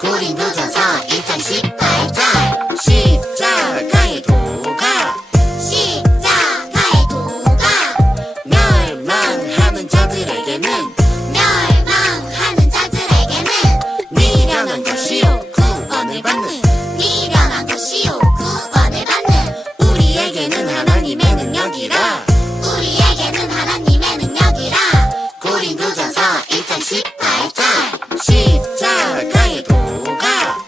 고린도전서 1장 18절 십자가의 도가 멸망하는 자들에게는 미련한 것이요 구원을 받는 우리에게는 하나님의 능력이라 고린도전서 1장 18절 십자가의 도가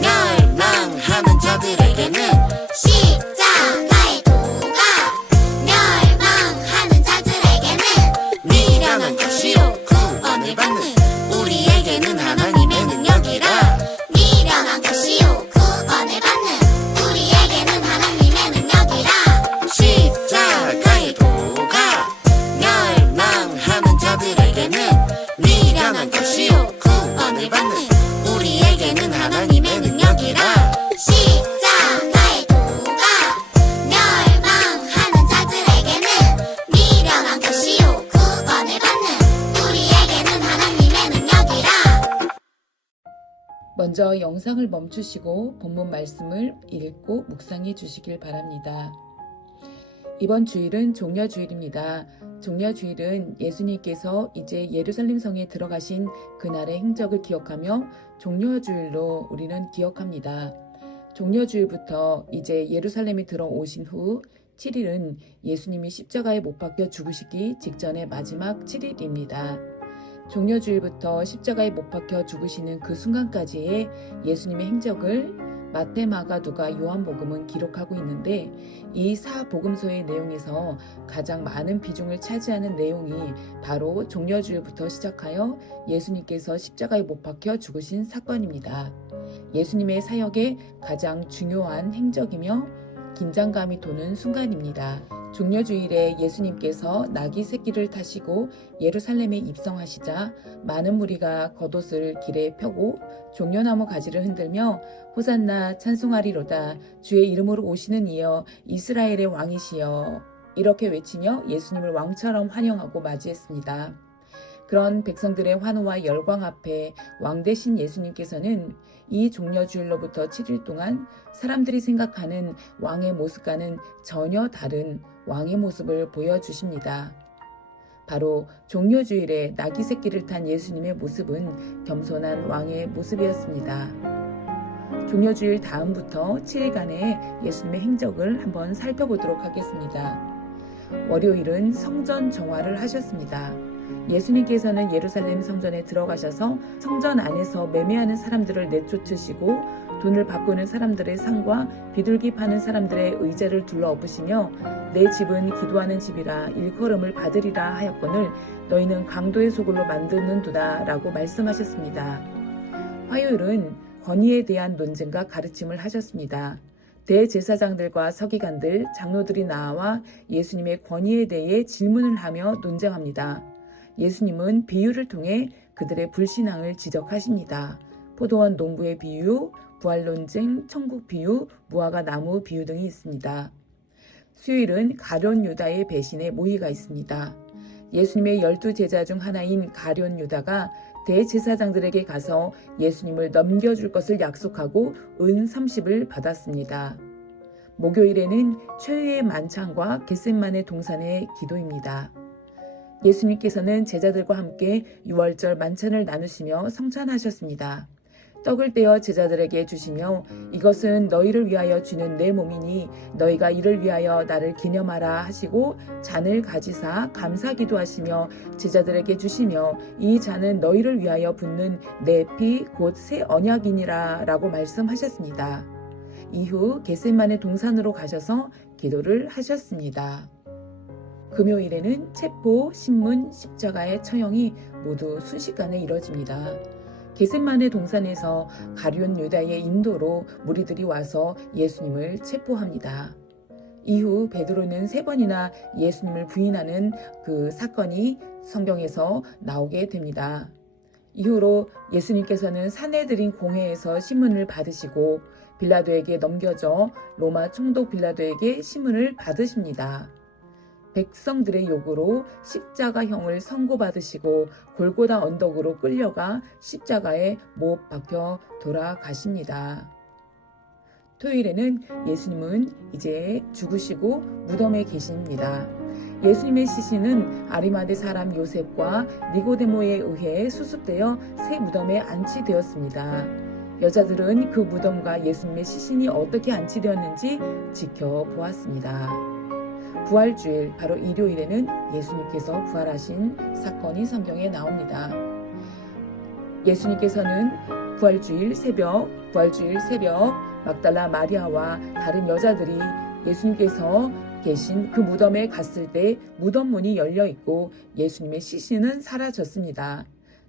멸망하는 자들에게는 미련한 것이요 구원을 받는 우리에게는 하나님의 능력이라 십자가의 도가 멸망하는 자들에게는 미련한 것이요 구원을 받는 우리에게는 하나님의 능력이라 먼저 영상을 멈추시고 본문 말씀을 읽고 묵상해 주시길 바랍니다. 이번 주일은 종려주일입니다. 종려주일은 예수님께서 이제 예루살렘 성에 들어가신 그날의 행적을 기억하며 종려주일로 우리는 기억합니다. 종려주일부터 이제 예루살렘에 들어오신 후 7일은 예수님이 십자가에 못 박혀 죽으시기 직전의 마지막 7일입니다. 종려주일부터 십자가에 못 박혀 죽으시는 그 순간까지의 예수님의 행적을 마태, 마가, 누가, 요한복음은 기록하고 있는데 이 사복음서의 내용에서 가장 많은 비중을 차지하는 내용이 바로 종려주일부터 시작하여 예수님께서 십자가에 못 박혀 죽으신 사건입니다. 예수님의 사역의 가장 중요한 행적이며 긴장감이 도는 순간입니다. 종려주일에 예수님께서 나귀 새끼를 타시고 예루살렘에 입성하시자 많은 무리가 겉옷을 길에 펴고 종려나무 가지를 흔들며 호산나 찬송하리로다 주의 이름으로 오시는 이여 이스라엘의 왕이시여 이렇게 외치며 예수님을 왕처럼 환영하고 맞이했습니다. 그런 백성들의 환호와 열광 앞에 왕 대신 예수님께서는 이 종려주일로부터 7일 동안 사람들이 생각하는 왕의 모습과는 전혀 다른 왕의 모습을 보여주십니다. 바로 종려주일에 나귀 새끼를 탄 예수님의 모습은 겸손한 왕의 모습이었습니다. 종려주일 다음부터 7일간의 예수님의 행적을 한번 살펴보도록 하겠습니다. 월요일은 성전 정화를 하셨습니다. 예수님께서는 예루살렘 성전에 들어가셔서 성전 안에서 매매하는 사람들을 내쫓으시고 돈을 바꾸는 사람들의 상과 비둘기 파는 사람들의 의자를 둘러엎으시며 내 집은 기도하는 집이라 일컬음을 받으리라 하였거늘 너희는 강도의 소굴로 만드는도다 라고 말씀하셨습니다. 화요일은 권위에 대한 논쟁과 가르침을 하셨습니다. 대제사장들과 서기관들, 장로들이 나와 예수님의 권위에 대해 질문을 하며 논쟁합니다. 예수님은 비유를 통해 그들의 불신앙을 지적하십니다. 포도원 농부의 비유, 부활 논쟁, 천국 비유, 무화과 나무 비유 등이 있습니다. 수요일은 가룟 유다의 배신의 모의가 있습니다. 예수님의 12제자 중 하나인 가룟 유다가 대제사장들에게 가서 예수님을 넘겨줄 것을 약속하고 은 30을 받았습니다. 목요일에는 최후의 만찬과 겟셋마네 동산의 기도입니다. 예수님께서는 제자들과 함께 유월절 만찬을 나누시며 성찬하셨습니다. 떡을 떼어 제자들에게 주시며 이것은 너희를 위하여 주는 내 몸이니 너희가 이를 위하여 나를 기념하라 하시고 잔을 가지사 감사 기도하시며 제자들에게 주시며 이 잔은 너희를 위하여 붓는 내 피 곧 새 언약이니라 라고 말씀하셨습니다. 이후 겟셋마네 동산으로 가셔서 기도를 하셨습니다. 금요일에는 체포, 신문, 십자가의 처형이 모두 순식간에 이뤄집니다. 겟셋마네 동산에서 가룟 유다의 인도로 무리들이 와서 예수님을 체포합니다. 이후 베드로는 3번이나 예수님을 부인하는 그 사건이 성경에서 나오게 됩니다. 이후로 예수님께서는 사내들인 공회에서 신문을 받으시고 빌라도에게 넘겨져 로마 총독 빌라도에게 신문을 받으십니다. 백성들의 요구로 십자가형을 선고받으시고 골고다 언덕으로 끌려가 십자가에 못 박혀 돌아가십니다. 토요일에는 예수님은 이제 죽으시고 무덤에 계십니다. 예수님의 시신은 아리마대 사람 요셉과 니고데모에 의해 수습되어 새 무덤에 안치되었습니다. 여자들은 그 무덤과 예수님의 시신이 어떻게 안치되었는지 지켜보았습니다. 부활주일, 바로 일요일에는 예수님께서 부활하신 사건이 성경에 나옵니다. 예수님께서는 부활주일 새벽 막달라 마리아와 다른 여자들이 예수님께서 계신 그 무덤에 갔을 때 무덤 문이 열려 있고 예수님의 시신은 사라졌습니다.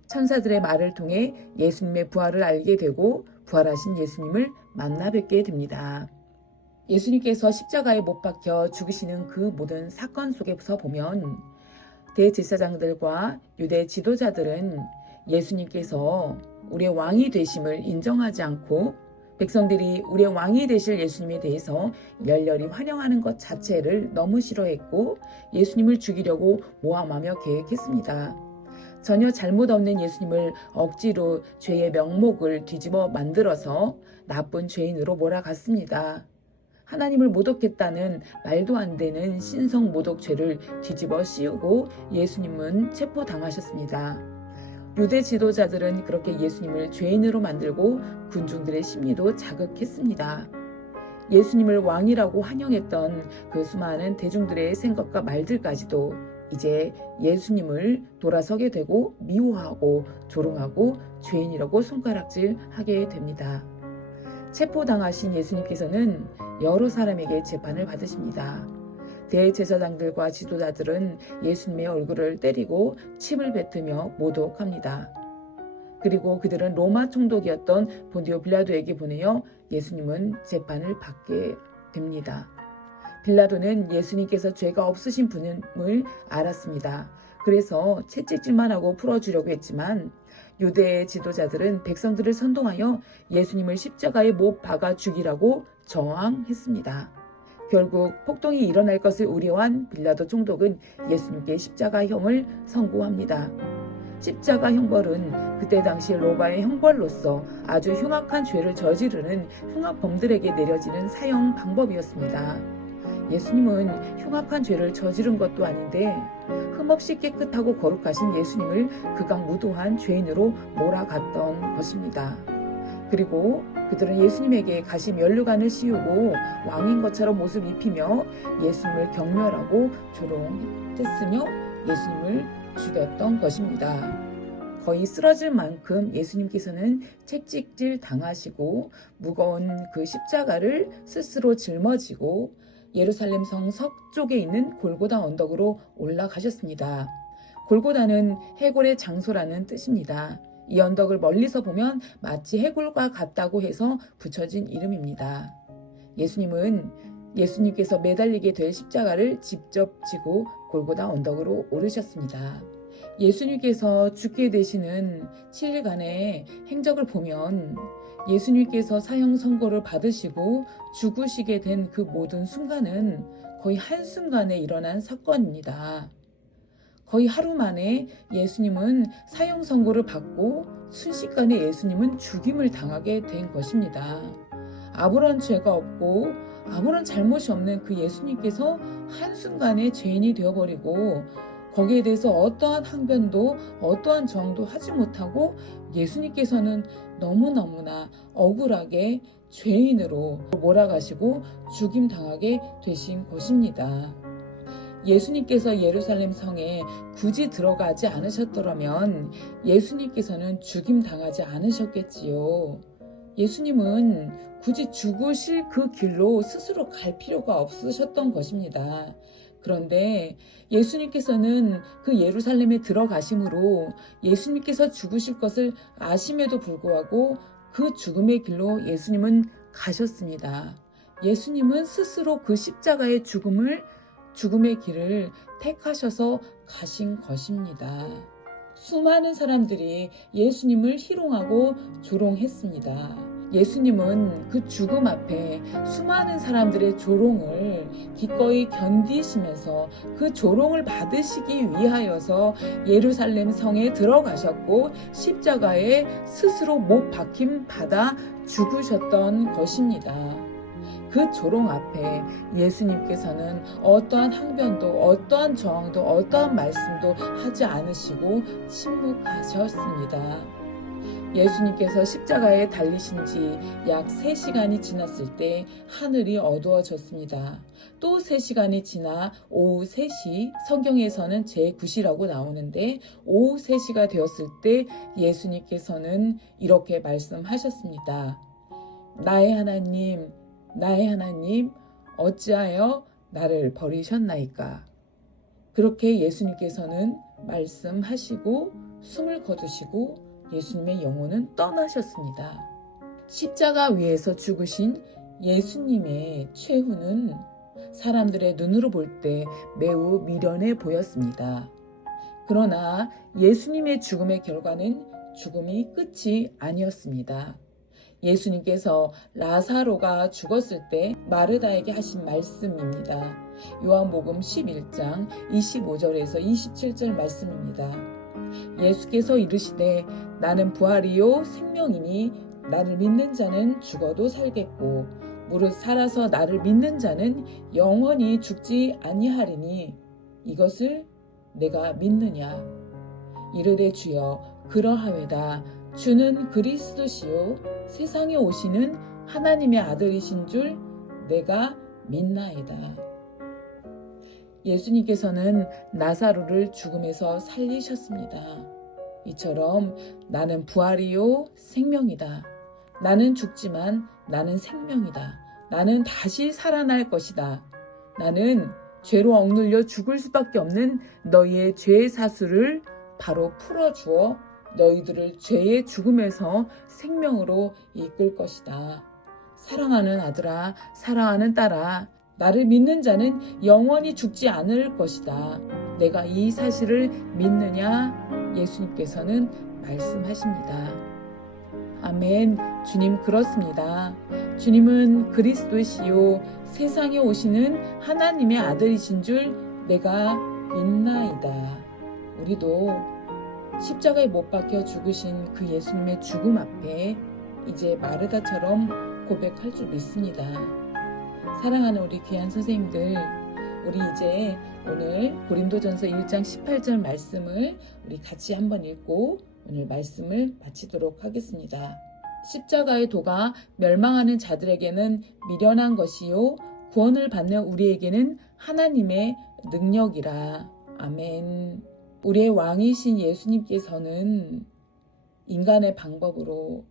천사들의 말을 통해 예수님의 부활을 알게 되고 부활하신 예수님을 만나 뵙게 됩니다. 예수님께서 십자가에 못 박혀 죽으시는 그 모든 사건 속에서 보면 대제사장들과 유대 지도자들은 예수님께서 우리의 왕이 되심을 인정하지 않고 백성들이 우리의 왕이 되실 예수님에 대해서 열렬히 환영하는 것 자체를 너무 싫어했고 예수님을 죽이려고 모함하며 계획했습니다. 전혀 잘못 없는 예수님을 억지로 죄의 명목을 뒤집어 만들어서 나쁜 죄인으로 몰아갔습니다. 하나님을 모독했다는 말도 안 되는 신성 모독죄를 뒤집어 씌우고 예수님은 체포당하셨습니다. 유대 지도자들은 그렇게 예수님을 죄인으로 만들고 군중들의 심리도 자극했습니다. 예수님을 왕이라고 환영했던 그 수많은 대중들의 생각과 말들까지도 이제 예수님을 돌아서게 되고 미워하고 조롱하고 죄인이라고 손가락질하게 됩니다. 체포당하신 예수님께서는 여러 사람에게 재판을 받으십니다. 대제사장들과 지도자들은 예수님의 얼굴을 때리고 침을 뱉으며 모독합니다. 그리고 그들은 로마 총독이었던 본디오 빌라도에게 보내어 예수님은 재판을 받게 됩니다. 빌라도는 예수님께서 죄가 없으신 분임을 알았습니다. 그래서 채찍질만 하고 풀어주려고 했지만 유대의 지도자들은 백성들을 선동하여 예수님을 십자가에 못 박아 죽이라고 저항했습니다. 결국 폭동이 일어날 것을 우려한 빌라도 총독은 예수님께 십자가형을 선고합니다. 십자가 형벌은 그때 당시 로마의 형벌로서 아주 흉악한 죄를 저지르는 흉악범들에게 내려지는 사형 방법이었습니다. 예수님은 흉악한 죄를 저지른 것도 아닌데 흠없이 깨끗하고 거룩하신 예수님을 극악무도한 죄인으로 몰아갔던 것입니다. 그리고 그들은 예수님에게 가시 면류관을 씌우고 왕인 것처럼 옷을 입히며 예수님을 경멸하고 조롱했으며 예수님을 죽였던 것입니다. 거의 쓰러질 만큼 예수님께서는 채찍질 당하시고 무거운 그 십자가를 스스로 짊어지고 예루살렘 성 서쪽에 있는 골고다 언덕으로 올라가셨습니다. 골고다는 해골의 장소라는 뜻입니다. 이 언덕을 멀리서 보면 마치 해골과 같다고 해서 붙여진 이름입니다. 예수님께서 매달리게 될 십자가를 직접 지고 골고다 언덕으로 오르셨습니다. 예수님께서 죽게 되시는 7일간의 행적을 보면 예수님께서 사형 선고를 받으시고 죽으시게 된 그 모든 순간은 거의 한순간에 일어난 사건입니다. 거의 하루 만에 예수님은 사형 선고를 받고 순식간에 예수님은 죽임을 당하게 된 것입니다. 아무런 죄가 없고 아무런 잘못이 없는 그 예수님께서 한순간에 죄인이 되어버리고 거기에 대해서 어떠한 항변도 어떠한 저항도 하지 못하고 예수님께서는 너무너무나 억울하게 죄인으로 몰아가시고 죽임당하게 되신 것입니다. 예수님께서 예루살렘 성에 굳이 들어가지 않으셨더라면 예수님께서는 죽임당하지 않으셨겠지요. 예수님은 굳이 죽으실 그 길로 스스로 갈 필요가 없으셨던 것입니다. 그런데 예수님께서는 그 예루살렘에 들어가심으로 예수님께서 죽으실 것을 아심에도 불구하고 그 죽음의 길로 예수님은 가셨습니다. 예수님은 스스로 그 십자가의 죽음의 길을 택하셔서 가신 것입니다. 수많은 사람들이 예수님을 희롱하고 조롱했습니다. 예수님은 그 죽음 앞에 수많은 사람들의 조롱을 기꺼이 견디시면서 그 조롱을 받으시기 위하여서 예루살렘 성에 들어가셨고 십자가에 스스로 못 박힘 받아 죽으셨던 것입니다. 그 조롱 앞에 예수님께서는 어떠한 항변도 어떠한 저항도 어떠한 말씀도 하지 않으시고 침묵하셨습니다. 예수님께서 십자가에 달리신 지 약 3시간이 지났을 때 하늘이 어두워졌습니다. 또 3시간이 지나 오후 3시, 성경에서는 제9시라고 나오는데 오후 3시가 되었을 때 예수님께서는 이렇게 말씀하셨습니다. 나의 하나님, 나의 하나님, 어찌하여 나를 버리셨나이까? 그렇게 예수님께서는 말씀하시고 숨을 거두시고 예수님의 영혼은 떠나셨습니다. 십자가 위에서 죽으신 예수님의 최후는 사람들의 눈으로 볼 때 매우 미련해 보였습니다. 그러나 예수님의 죽음의 결과는 죽음이 끝이 아니었습니다. 예수님께서 라사로가 죽었을 때 마르다에게 하신 말씀입니다. 요한복음 11장 25절에서 27절 말씀입니다. 예수께서 이르시되 나는 부활이요 생명이니 나를 믿는 자는 죽어도 살겠고 무릇 살아서 나를 믿는 자는 영원히 죽지 아니하리니 이것을 내가 믿느냐? 이르되 주여 그러하외다. 주는 그리스도시요 세상에 오시는 하나님의 아들이신 줄 내가 믿나이다. 예수님께서는 나사로를 죽음에서 살리셨습니다. 이처럼 나는 부활이요 생명이다. 나는 죽지만 나는 생명이다. 나는 다시 살아날 것이다. 나는 죄로 억눌려 죽을 수밖에 없는 너희의 죄의 사수를 바로 풀어주어 너희들을 죄의 죽음에서 생명으로 이끌 것이다. 사랑하는 아들아, 사랑하는 딸아, 나를 믿는 자는 영원히 죽지 않을 것이다. 내가 이 사실을 믿느냐? 예수님께서는 말씀하십니다. 아멘. 주님 그렇습니다. 주님은 그리스도시요 세상에 오시는 하나님의 아들이신 줄 내가 믿나이다. 우리도 십자가에 못 박혀 죽으신 그 예수님의 죽음 앞에 이제 마르다처럼 고백할 줄 믿습니다. 사랑하는 우리 귀한 선생님들, 우리 이제 오늘 고린도전서 1장 18절 말씀을 우리 같이 한번 읽고 오늘 말씀을 마치도록 하겠습니다. 십자가의 도가 멸망하는 자들에게는 미련한 것이요 구원을 받는 우리에게는 하나님의 능력이라. 아멘. 우리의 왕이신 예수님께서는 인간의 방법으로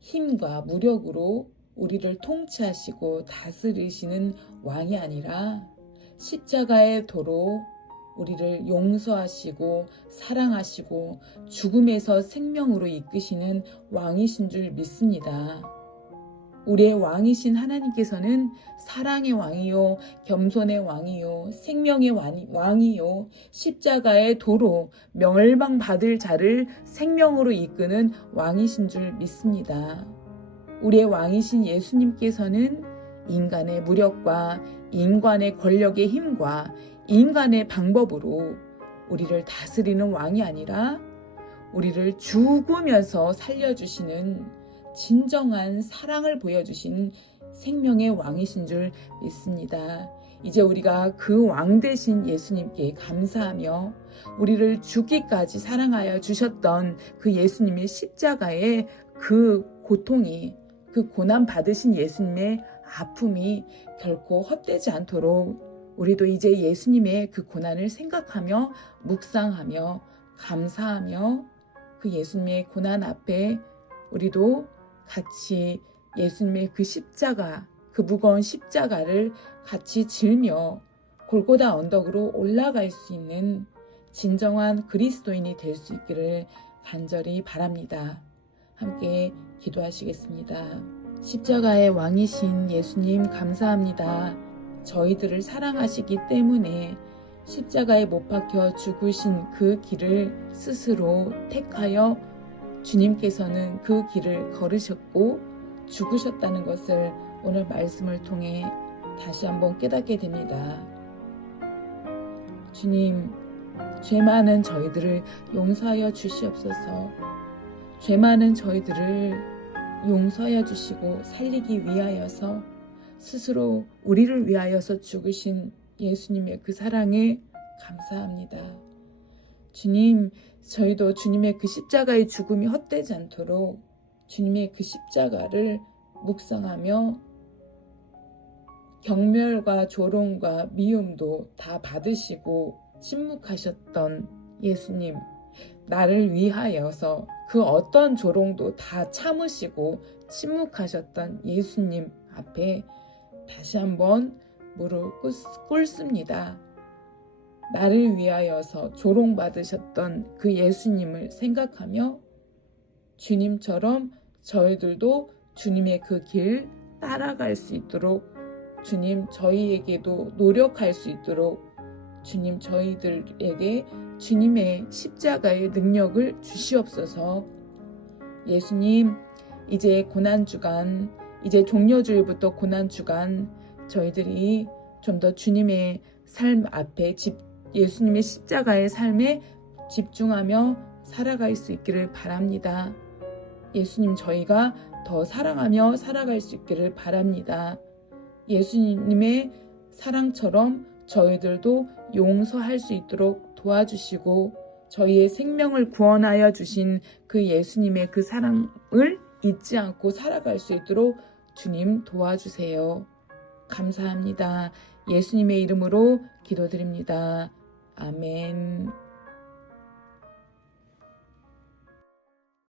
힘과 무력으로 우리를 통치하시고 다스리시는 왕이 아니라 십자가의 도로 우리를 용서하시고 사랑하시고 죽음에서 생명으로 이끄시는 왕이신 줄 믿습니다. 우리의 왕이신 하나님께서는 사랑의 왕이요 겸손의 왕이요 생명의 왕이요 십자가의 도로 멸망받을 자를 생명으로 이끄는 왕이신 줄 믿습니다. 우리의 왕이신 예수님께서는 인간의 무력과 인간의 권력의 힘과 인간의 방법으로 우리를 다스리는 왕이 아니라 우리를 죽으면서 살려주시는 진정한 사랑을 보여주신 생명의 왕이신 줄 믿습니다. 이제 우리가 그 왕 되신 예수님께 감사하며 우리를 죽기까지 사랑하여 주셨던 그 예수님의 십자가의 그 고통이 그 고난 받으신 예수님의 아픔이 결코 헛되지 않도록 우리도 이제 예수님의 그 고난을 생각하며 묵상하며 감사하며 그 예수님의 고난 앞에 우리도 같이 예수님의 그 십자가, 그 무거운 십자가를 같이 질며 골고다 언덕으로 올라갈 수 있는 진정한 그리스도인이 될 수 있기를 간절히 바랍니다. 함께 기도하시겠습니다. 십자가의 왕이신 예수님 감사합니다. 저희들을 사랑하시기 때문에 십자가에 못 박혀 죽으신 그 길을 스스로 택하여 주님께서는 그 길을 걸으셨고 죽으셨다는 것을 오늘 말씀을 통해 다시 한번 깨닫게 됩니다. 주님, 죄 많은 저희들을 용서하여 주시옵소서. 죄 많은 저희들을 용서하여 주시고 살리기 위하여서 스스로 우리를 위하여서 죽으신 예수님의 그 사랑에 감사합니다. 주님, 저희도 주님의 그 십자가의 죽음이 헛되지 않도록 주님의 그 십자가를 묵상하며 경멸과 조롱과 미움도 다 받으시고 침묵하셨던 예수님, 나를 위하여서 그 어떤 조롱도 다 참으시고 침묵하셨던 예수님 앞에 다시 한번 무릎 꿇습니다. 나를 위하여서 조롱받으셨던 그 예수님을 생각하며 주님처럼 저희들도 주님의 그 길 따라갈 수 있도록 주님 저희에게도 노력할 수 있도록 주님 저희들에게 주님의 십자가의 능력을 주시옵소서. 예수님, 이제 고난주간, 이제 종려주일부터 고난주간 저희들이 좀 더 주님의 삶 앞에 예수님의 십자가의 삶에 집중하며 살아갈 수 있기를 바랍니다. 예수님 저희가 더 사랑하며 살아갈 수 있기를 바랍니다. 예수님의 사랑처럼 저희들도 용서할 수 있도록 도와주시고 저희의 생명을 구원하여 주신 그 예수님의 그 사랑을 잊지 않고 살아갈 수 있도록 주님 도와주세요. 감사합니다. 예수님의 이름으로 기도드립니다. 아멘.